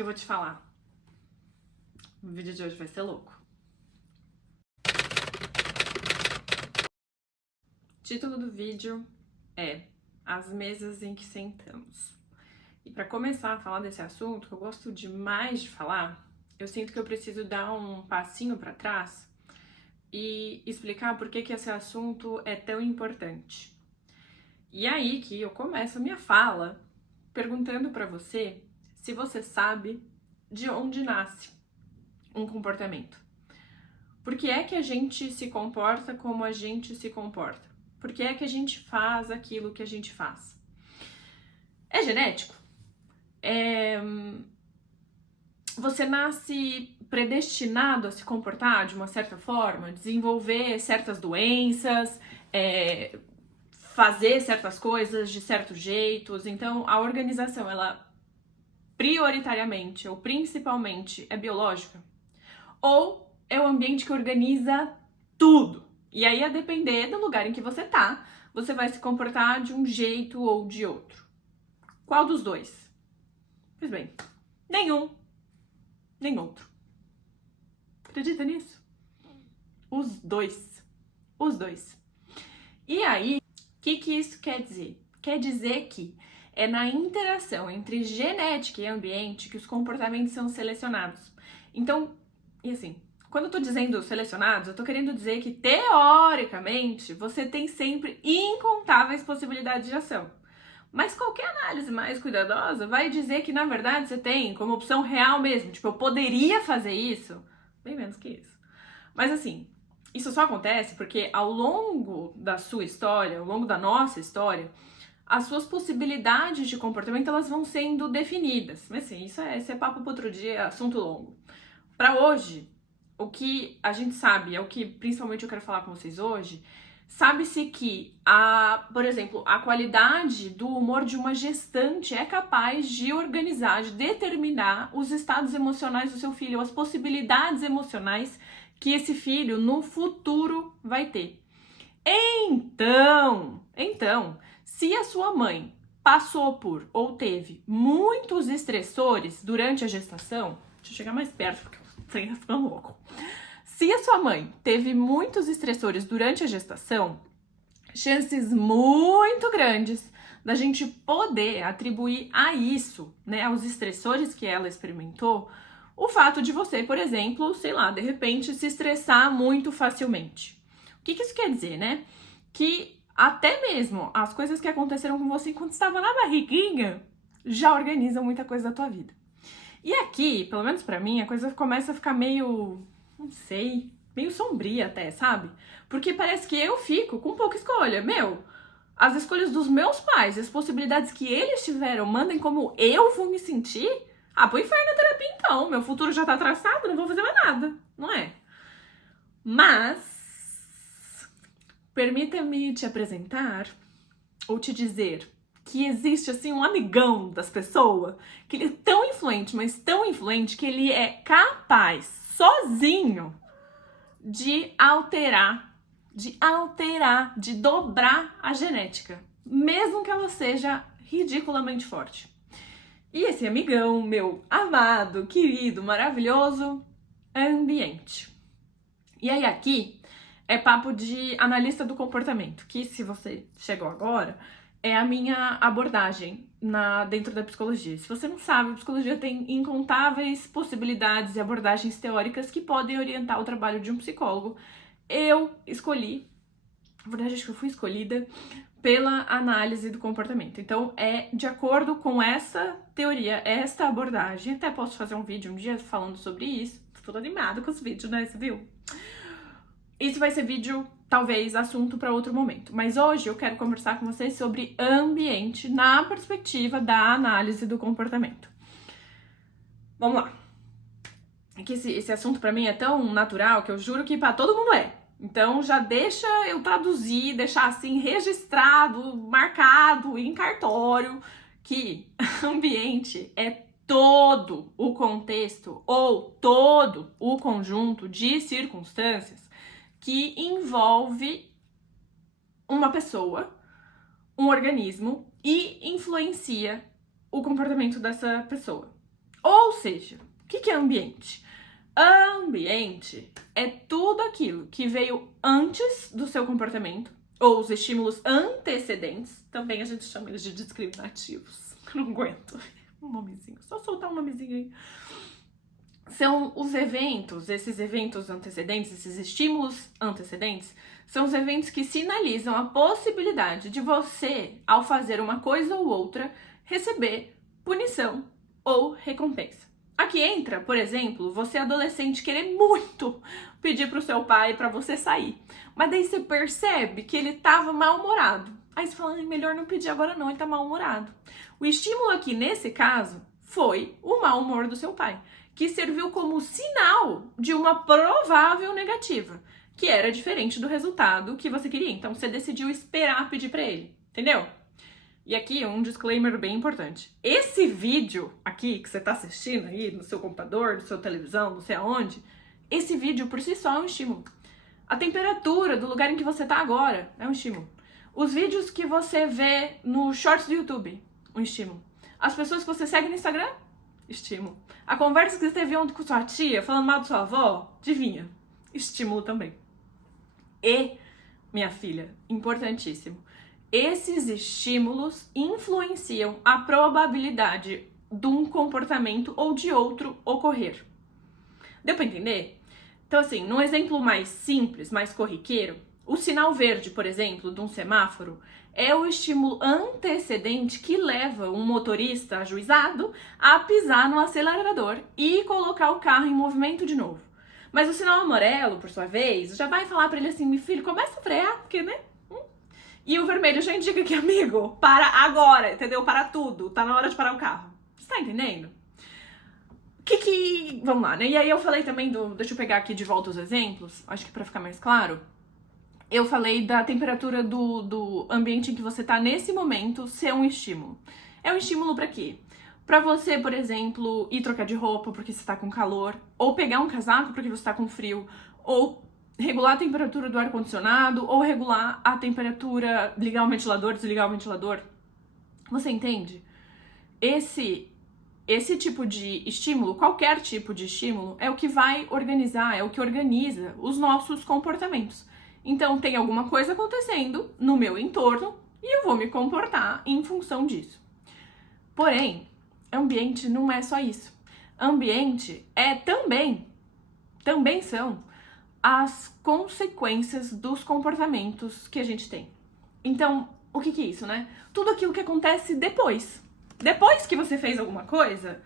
que eu vou te falar. O vídeo de hoje vai ser louco. O título do vídeo é As Mesas em que Sentamos. E para começar a falar desse assunto, que eu gosto demais de falar, eu sinto que eu preciso dar um passinho para trás e explicar por que esse assunto é tão importante. E aí que eu começo a minha fala perguntando para você se você sabe de onde nasce um comportamento. Por que é que a gente se comporta como a gente se comporta? Por que é que a gente faz aquilo que a gente faz? É genético? Você nasce predestinado a se comportar de uma certa forma, desenvolver certas doenças, fazer certas coisas de certos jeitos. Então, a organização, ela prioritariamente ou principalmente é biológica? Ou é o ambiente que organiza tudo? E aí, a depender do lugar em que você tá, você vai se comportar de um jeito ou de outro. Qual dos dois? Pois bem, nenhum, nem outro. Acredita nisso? Os dois. Os dois. E aí, o que isso quer dizer? Quer dizer que é na interação entre genética e ambiente que os comportamentos são selecionados. Então, e assim, quando eu tô dizendo selecionados, eu tô querendo dizer que, teoricamente, você tem sempre incontáveis possibilidades de ação. Mas qualquer análise mais cuidadosa vai dizer que, na verdade, você tem como opção real mesmo. Tipo, eu poderia fazer isso. Bem menos que isso. Mas assim, isso só acontece porque ao longo da sua história, ao longo da nossa história, as suas possibilidades de comportamento, elas vão sendo definidas. Mas assim, isso é papo para outro dia, é assunto longo. Para hoje, o que a gente sabe, é o que principalmente eu quero falar com vocês hoje, sabe-se que, por exemplo, a qualidade do humor de uma gestante é capaz de organizar, de determinar os estados emocionais do seu filho, as possibilidades emocionais que esse filho no futuro vai ter. Então, se a sua mãe passou por ou teve muitos estressores durante a gestação, deixa eu chegar mais perto porque eu tô ficando louco. Se a sua mãe teve muitos estressores durante a gestação, chances muito grandes da gente poder atribuir a isso, né, aos estressores que ela experimentou, o fato de você, por exemplo, sei lá, de repente se estressar muito facilmente. O que isso quer dizer, né? Que até mesmo as coisas que aconteceram com você enquanto estava na barriguinha já organizam muita coisa da tua vida. E aqui, pelo menos pra mim, a coisa começa a ficar meio, não sei, meio sombria até, sabe? Porque parece que eu fico com pouca escolha. As escolhas dos meus pais, as possibilidades que eles tiveram, mandem como eu vou me sentir. Pro inferno na terapia então. Meu futuro já tá traçado, não vou fazer mais nada, não é? Mas, permita-me te apresentar ou te dizer que existe, assim, um amigão das pessoas, que ele é tão influente, mas tão influente, que ele é capaz, sozinho, de alterar, de dobrar a genética, mesmo que ela seja ridiculamente forte. E esse amigão, meu amado, querido, maravilhoso, ambiente. E aí aqui é papo de analista do comportamento, que se você chegou agora, é a minha abordagem dentro da psicologia. Se você não sabe, a psicologia tem incontáveis possibilidades e abordagens teóricas que podem orientar o trabalho de um psicólogo. Eu escolhi, na verdade acho que eu fui escolhida pela análise do comportamento. Então é de acordo com essa teoria, esta abordagem. Até posso fazer um vídeo um dia falando sobre isso. Tô toda animada com os vídeos, né? Você viu? Isso vai ser vídeo, talvez, assunto para outro momento. Mas hoje eu quero conversar com vocês sobre ambiente na perspectiva da análise do comportamento. Vamos lá. É que esse assunto para mim é tão natural que eu juro que para todo mundo é. Então já deixa eu traduzir, deixar assim registrado, marcado em cartório que ambiente é todo o contexto ou todo o conjunto de circunstâncias que envolve uma pessoa, um organismo e influencia o comportamento dessa pessoa. Ou seja, o que é ambiente? Ambiente é tudo aquilo que veio antes do seu comportamento, ou os estímulos antecedentes, também a gente chama eles de discriminativos. Não aguento. Um nomezinho, só soltar um nomezinho aí. São os eventos, esses eventos antecedentes, esses estímulos antecedentes, são os eventos que sinalizam a possibilidade de você, ao fazer uma coisa ou outra, receber punição ou recompensa. Aqui entra, por exemplo, você adolescente querer muito pedir pro seu pai para você sair. Mas daí você percebe que ele tava mal-humorado. Aí você fala, melhor não pedir agora não, ele tá mal-humorado. O estímulo aqui, nesse caso, foi o mau humor do seu pai, que serviu como sinal de uma provável negativa, que era diferente do resultado que você queria. Então você decidiu esperar pedir pra ele, entendeu? E aqui um disclaimer bem importante. Esse vídeo aqui que você tá assistindo aí no seu computador, no seu televisão, não sei aonde, esse vídeo por si só é um estímulo. A temperatura do lugar em que você tá agora é um estímulo. Os vídeos que você vê no Shorts do YouTube, um estímulo. As pessoas que você segue no Instagram, estímulo. A conversa que você teve ontem com sua tia, falando mal de sua avó, adivinha? Estímulo também. E, minha filha, importantíssimo, esses estímulos influenciam a probabilidade de um comportamento ou de outro ocorrer. Deu pra entender? Então, assim, num exemplo mais simples, mais corriqueiro, o sinal verde, por exemplo, de um semáforo, é o estímulo antecedente que leva um motorista ajuizado a pisar no acelerador e colocar o carro em movimento de novo. Mas o sinal amarelo, por sua vez, já vai falar pra ele assim, meu filho, começa a frear, porque, né? E o vermelho já indica que, amigo, para agora, entendeu? Para tudo, tá na hora de parar o carro. Você tá entendendo? Vamos lá, né? E aí eu falei também deixa eu pegar aqui de volta os exemplos, acho que pra ficar mais claro. Eu falei da temperatura do ambiente em que você tá nesse momento ser um estímulo. É um estímulo pra quê? Pra você, por exemplo, ir trocar de roupa porque você tá com calor, ou pegar um casaco porque você tá com frio, ou regular a temperatura do ar-condicionado, ou regular a temperatura, ligar o ventilador, desligar o ventilador. Você entende? Esse tipo de estímulo, qualquer tipo de estímulo, é o que vai organizar, é o que organiza os nossos comportamentos. Então, tem alguma coisa acontecendo no meu entorno e eu vou me comportar em função disso. Porém, ambiente não é só isso. Ambiente é também são as consequências dos comportamentos que a gente tem. Então, o que é isso, né? Tudo aquilo que acontece depois. Depois que você fez alguma coisa,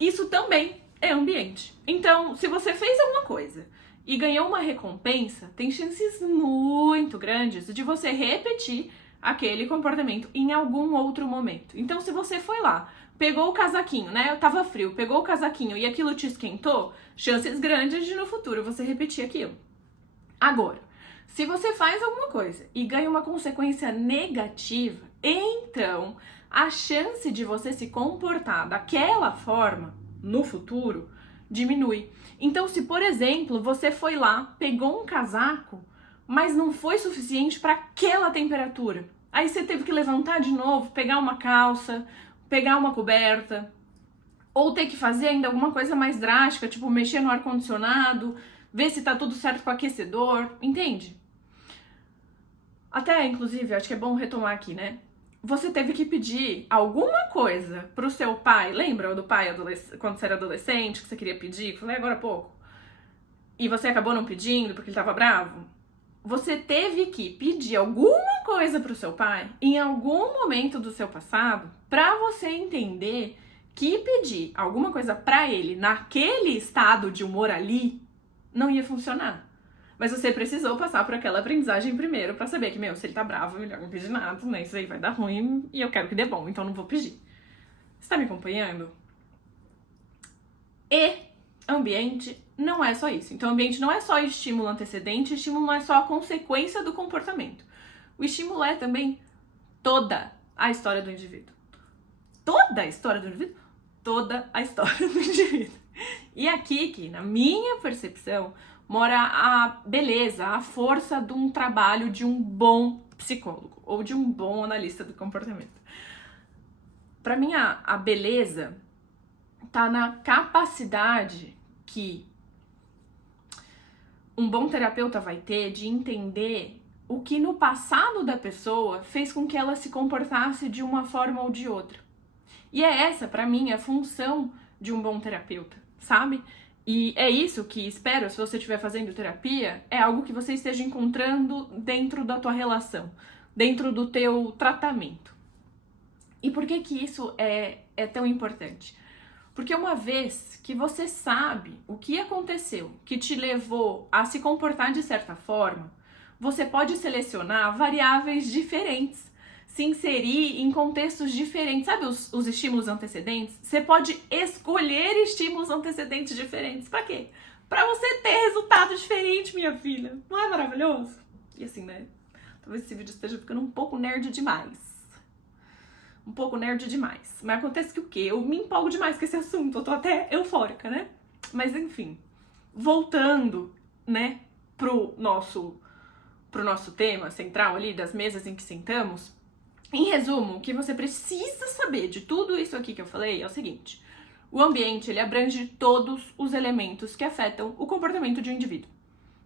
isso também é ambiente. Então, se você fez alguma coisa e ganhou uma recompensa, tem chances muito grandes de você repetir aquele comportamento em algum outro momento. Então, se você foi lá, pegou o casaquinho, né? Tava frio, pegou o casaquinho e aquilo te esquentou, chances grandes de no futuro você repetir aquilo. Agora, se você faz alguma coisa e ganha uma consequência negativa, então a chance de você se comportar daquela forma no futuro diminui. Então, se por exemplo você foi lá, pegou um casaco, mas não foi suficiente para aquela temperatura, aí você teve que levantar de novo, pegar uma calça, pegar uma coberta, ou ter que fazer ainda alguma coisa mais drástica, tipo mexer no ar-condicionado, ver se tá tudo certo com o aquecedor, entende? Até, inclusive, acho que é bom retomar aqui, né? Você teve que pedir alguma coisa pro seu pai, lembra do pai quando você era adolescente, que você queria pedir, que eu falei agora há pouco, e você acabou não pedindo porque ele tava bravo? Você teve que pedir alguma coisa pro seu pai em algum momento do seu passado pra você entender que pedir alguma coisa pra ele naquele estado de humor ali não ia funcionar. Mas você precisou passar por aquela aprendizagem primeiro pra saber que, se ele tá bravo, melhor não pedir nada, né? Isso aí vai dar ruim e eu quero que dê bom, então não vou pedir. Você tá me acompanhando? E ambiente não é só isso. Então, ambiente não é só estímulo antecedente, estímulo não é só a consequência do comportamento. O estímulo é também toda a história do indivíduo. Toda a história do indivíduo? Toda a história do indivíduo. E aqui, que na minha percepção, mora a beleza, a força de um trabalho de um bom psicólogo ou de um bom analista do comportamento. Para mim, a beleza tá na capacidade que um bom terapeuta vai ter de entender o que no passado da pessoa fez com que ela se comportasse de uma forma ou de outra. E é essa, pra mim, a função de um bom terapeuta, sabe? E é isso que espero, se você estiver fazendo terapia, é algo que você esteja encontrando dentro da tua relação, dentro do teu tratamento. E por que que isso é tão importante? Porque uma vez que você sabe o que aconteceu, que te levou a se comportar de certa forma, você pode selecionar variáveis diferentes, se inserir em contextos diferentes. Sabe os estímulos antecedentes? Você pode escolher estímulos antecedentes diferentes. Pra quê? Pra você ter resultado diferente, minha filha. Não é maravilhoso? E assim, né? Talvez esse vídeo esteja ficando um pouco nerd demais. Mas acontece que o quê? Eu me empolgo demais com esse assunto. Eu tô até eufórica, né? Mas enfim, voltando, né, pro nosso tema central ali, das mesas em que sentamos. Em resumo, o que você precisa saber de tudo isso aqui que eu falei é o seguinte: o ambiente, ele abrange todos os elementos que afetam o comportamento de um indivíduo.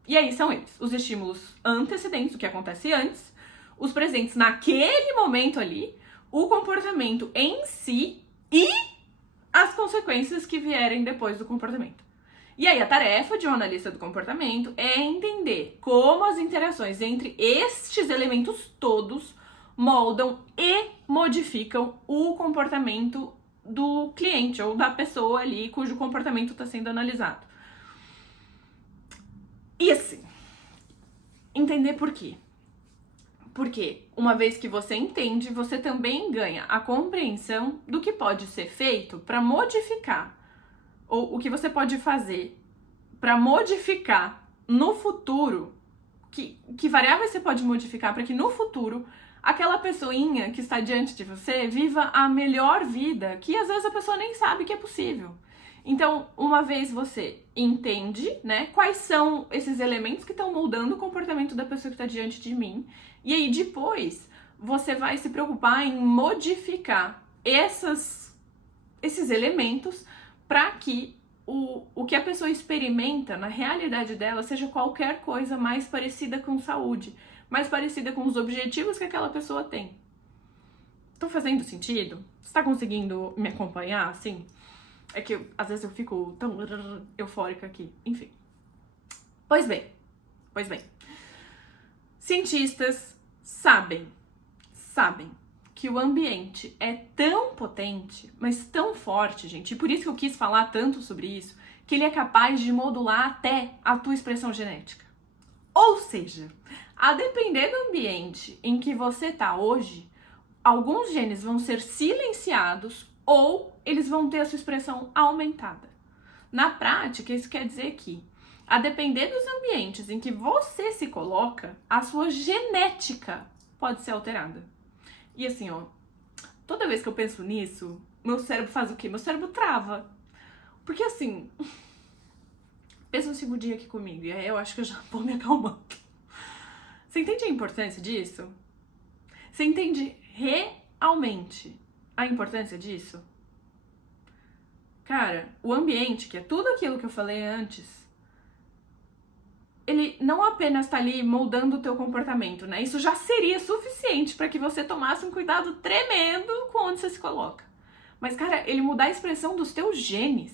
E aí são eles: os estímulos antecedentes, o que acontece antes, os presentes naquele momento ali, o comportamento em si e as consequências que vierem depois do comportamento. E aí a tarefa de um analista do comportamento é entender como as interações entre estes elementos todos moldam e modificam o comportamento do cliente ou da pessoa ali cujo comportamento está sendo analisado. E assim, entender por quê. Porque uma vez que você entende, você também ganha a compreensão do que pode ser feito para modificar, ou o que você pode fazer para modificar no futuro, que variáveis você pode modificar para que no futuro aquela pessoinha que está diante de você viva a melhor vida, que às vezes a pessoa nem sabe que é possível. Então, uma vez você entende, né, quais são esses elementos que estão moldando o comportamento da pessoa que está diante de mim, e aí depois você vai se preocupar em modificar esses elementos para que o que a pessoa experimenta na realidade dela seja qualquer coisa mais parecida com saúde, mais parecida com os objetivos que aquela pessoa tem. Tô fazendo sentido? Você tá conseguindo me acompanhar, assim? É que às vezes eu fico tão eufórica aqui. Enfim. Pois bem. Cientistas sabem que o ambiente é tão potente, mas tão forte, gente, e por isso que eu quis falar tanto sobre isso, que ele é capaz de modular até a tua expressão genética. Ou seja, a depender do ambiente em que você tá hoje, alguns genes vão ser silenciados ou eles vão ter a sua expressão aumentada. Na prática, isso quer dizer que, a depender dos ambientes em que você se coloca, a sua genética pode ser alterada. E assim, ó, toda vez que eu penso nisso, meu cérebro faz o quê? Meu cérebro trava. Porque assim, pensa um segundinho aqui comigo, e aí eu acho que eu já vou me acalmando. Você entende a importância disso? Você entende realmente a importância disso? Cara, o ambiente, que é tudo aquilo que eu falei antes, ele não apenas tá ali moldando o teu comportamento, né? Isso já seria suficiente para que você tomasse um cuidado tremendo com onde você se coloca. Mas, cara, ele mudar a expressão dos teus genes.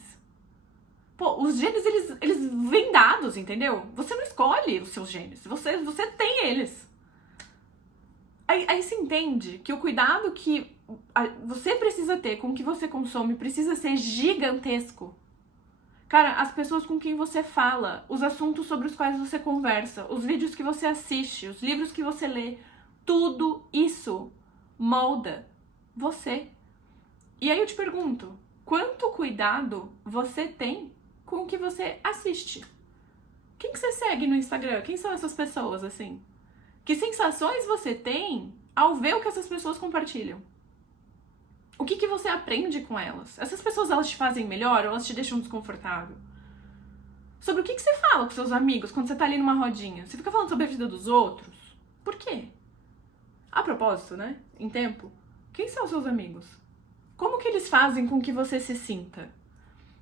Pô, os genes, eles vêm dados, entendeu? Você não escolhe os seus genes, você tem eles. Aí se entende que o cuidado que você precisa ter com o que você consome precisa ser gigantesco. Cara, as pessoas com quem você fala, os assuntos sobre os quais você conversa, os vídeos que você assiste, os livros que você lê, tudo isso molda você. E aí eu te pergunto, quanto cuidado você tem com o que você assiste? Quem que você segue no Instagram? Quem são essas pessoas, assim? Que sensações você tem ao ver o que essas pessoas compartilham? O que você aprende com elas? Essas pessoas, elas te fazem melhor ou elas te deixam desconfortável? Sobre o que você fala com seus amigos quando você tá ali numa rodinha? Você fica falando sobre a vida dos outros? Por quê? A propósito, né? Em tempo, quem são seus amigos? Como que eles fazem com que você se sinta?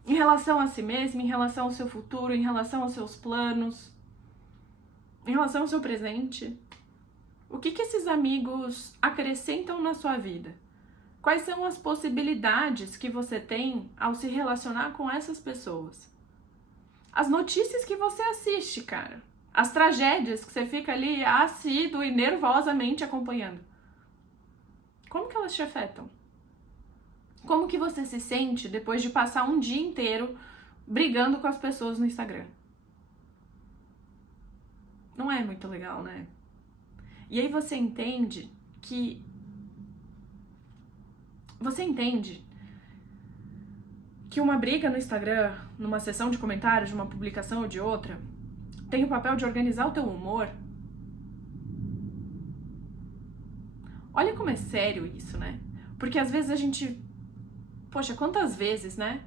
Em relação a si mesmo, em relação ao seu futuro, em relação aos seus planos, em relação ao seu presente. O que esses amigos acrescentam na sua vida? Quais são as possibilidades que você tem ao se relacionar com essas pessoas? As notícias que você assiste, cara. As tragédias que você fica ali assíduo e nervosamente acompanhando. Como que elas te afetam? Como que você se sente depois de passar um dia inteiro brigando com as pessoas no Instagram? Não é muito legal, né? E aí você entende que uma briga no Instagram, numa sessão de comentários, de uma publicação ou de outra, tem o papel de organizar o teu humor. Olha como é sério isso, né? Porque às vezes a gente... Poxa, quantas vezes, né?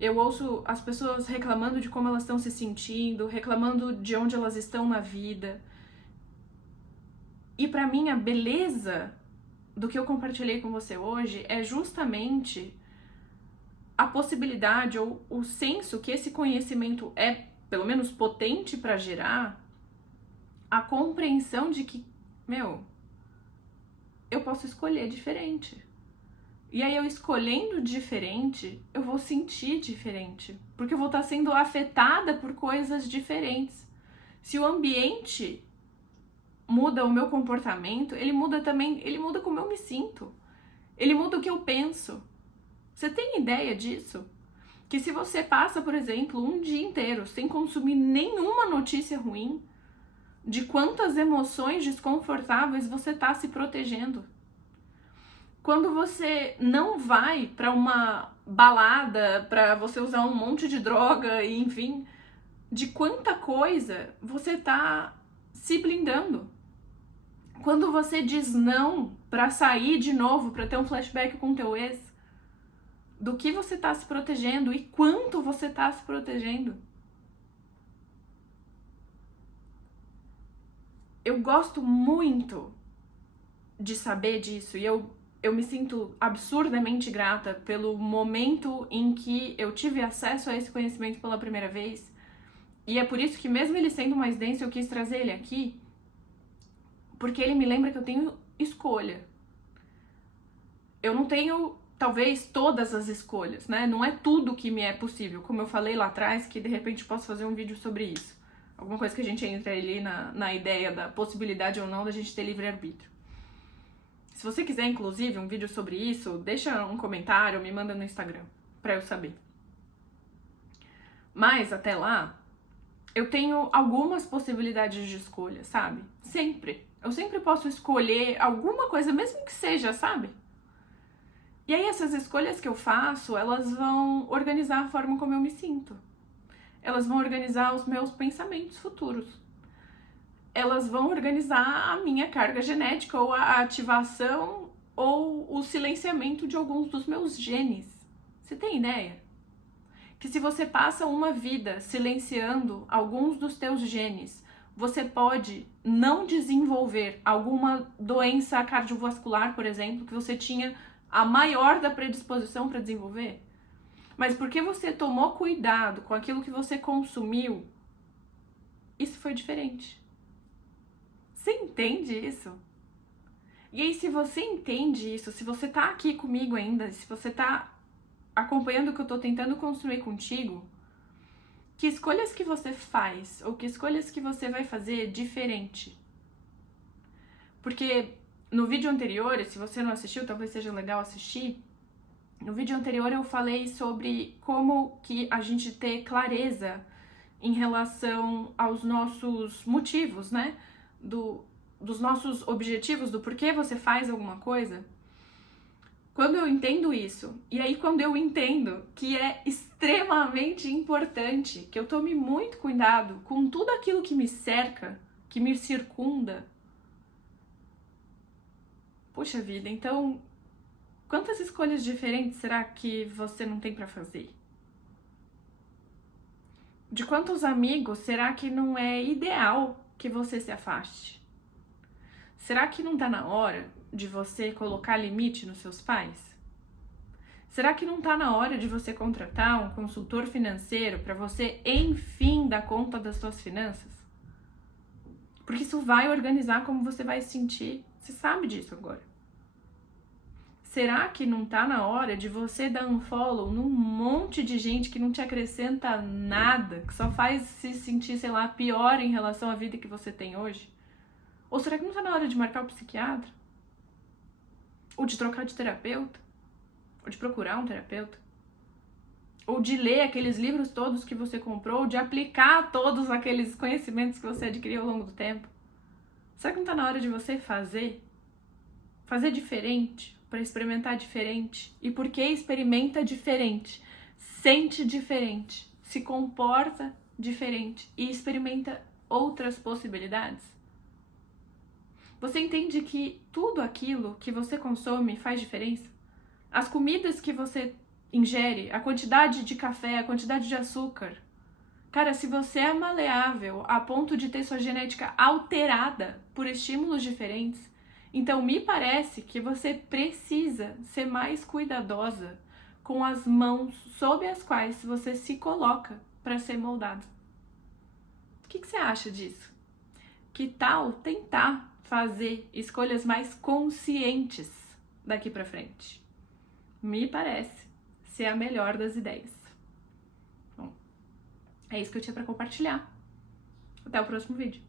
Eu ouço as pessoas reclamando de como elas estão se sentindo, reclamando de onde elas estão na vida. E pra mim, a beleza do que eu compartilhei com você hoje é justamente a possibilidade ou o senso que esse conhecimento é, pelo menos, potente para gerar, a compreensão de que, eu posso escolher diferente. E aí eu escolhendo diferente, eu vou sentir diferente, porque eu vou estar sendo afetada por coisas diferentes. Se o ambiente muda o meu comportamento, ele muda também, ele muda como eu me sinto. Ele muda o que eu penso. Você tem ideia disso? Que se você passa, por exemplo, um dia inteiro sem consumir nenhuma notícia ruim, de quantas emoções desconfortáveis você está se protegendo. Quando você não vai para uma balada, para você usar um monte de droga, e enfim, de quanta coisa você está se blindando. Quando você diz não para sair de novo, para ter um flashback com teu ex, do que você está se protegendo e quanto você está se protegendo. Eu gosto muito de saber disso e eu me sinto absurdamente grata pelo momento em que eu tive acesso a esse conhecimento pela primeira vez. E é por isso que, mesmo ele sendo mais denso, eu quis trazer ele aqui, porque ele me lembra que eu tenho escolha. Eu não tenho, talvez, todas as escolhas, né? Não é tudo que me é possível, como eu falei lá atrás, que de repente posso fazer um vídeo sobre isso. Alguma coisa que a gente entra ali na ideia da possibilidade ou não da gente ter livre-arbítrio. Se você quiser, inclusive, um vídeo sobre isso, deixa um comentário, me manda no Instagram, pra eu saber. Mas, até lá, eu tenho algumas possibilidades de escolha, sabe? Sempre. Eu sempre posso escolher alguma coisa, mesmo que seja, sabe? E aí essas escolhas que eu faço, elas vão organizar a forma como eu me sinto. Elas vão organizar os meus pensamentos futuros. Elas vão organizar a minha carga genética, ou a ativação, ou o silenciamento de alguns dos meus genes. Você tem ideia? Que se você passa uma vida silenciando alguns dos teus genes, você pode não desenvolver alguma doença cardiovascular, por exemplo, que você tinha a maior da predisposição para desenvolver? Mas porque você tomou cuidado com aquilo que você consumiu, isso foi diferente. Você entende isso? E aí, se você entende isso, se você tá aqui comigo ainda, se você tá acompanhando o que eu tô tentando construir contigo, que escolhas que você faz ou que escolhas que você vai fazer diferente? Porque no vídeo anterior, se você não assistiu, talvez seja legal assistir, no vídeo anterior eu falei sobre como que a gente ter clareza em relação aos nossos motivos, né? Dos nossos objetivos, do porquê você faz alguma coisa. Quando eu entendo isso, e aí quando eu entendo que é extremamente importante que eu tome muito cuidado com tudo aquilo que me cerca, que me circunda, puxa vida, então quantas escolhas diferentes será que você não tem pra fazer? De quantos amigos será que não é ideal que você se afaste? Será que não tá na hora de você colocar limite nos seus pais? Será que não tá na hora de você contratar um consultor financeiro para você, enfim, dar conta das suas finanças? Porque isso vai organizar como você vai se sentir. Você sabe disso agora. Será que não tá na hora de você dar um follow num monte de gente que não te acrescenta nada, que só faz se sentir, sei lá, pior em relação à vida que você tem hoje? Ou será que não tá na hora de marcar o psiquiatra? Ou de trocar de terapeuta? Ou de procurar um terapeuta? Ou de ler aqueles livros todos que você comprou, ou de aplicar todos aqueles conhecimentos que você adquiriu ao longo do tempo? Será que não tá na hora de você fazer diferente, para experimentar diferente? E porque experimenta diferente, sente diferente, se comporta diferente e experimenta outras possibilidades? Você entende que tudo aquilo que você consome faz diferença? As comidas que você ingere, a quantidade de café, a quantidade de açúcar. Cara, se você é maleável a ponto de ter sua genética alterada por estímulos diferentes, então me parece que você precisa ser mais cuidadosa com as mãos sob as quais você se coloca para ser moldado. O que você acha disso? Que tal tentar fazer escolhas mais conscientes daqui para frente? Me parece ser a melhor das ideias. Bom, é isso que eu tinha para compartilhar. Até o próximo vídeo.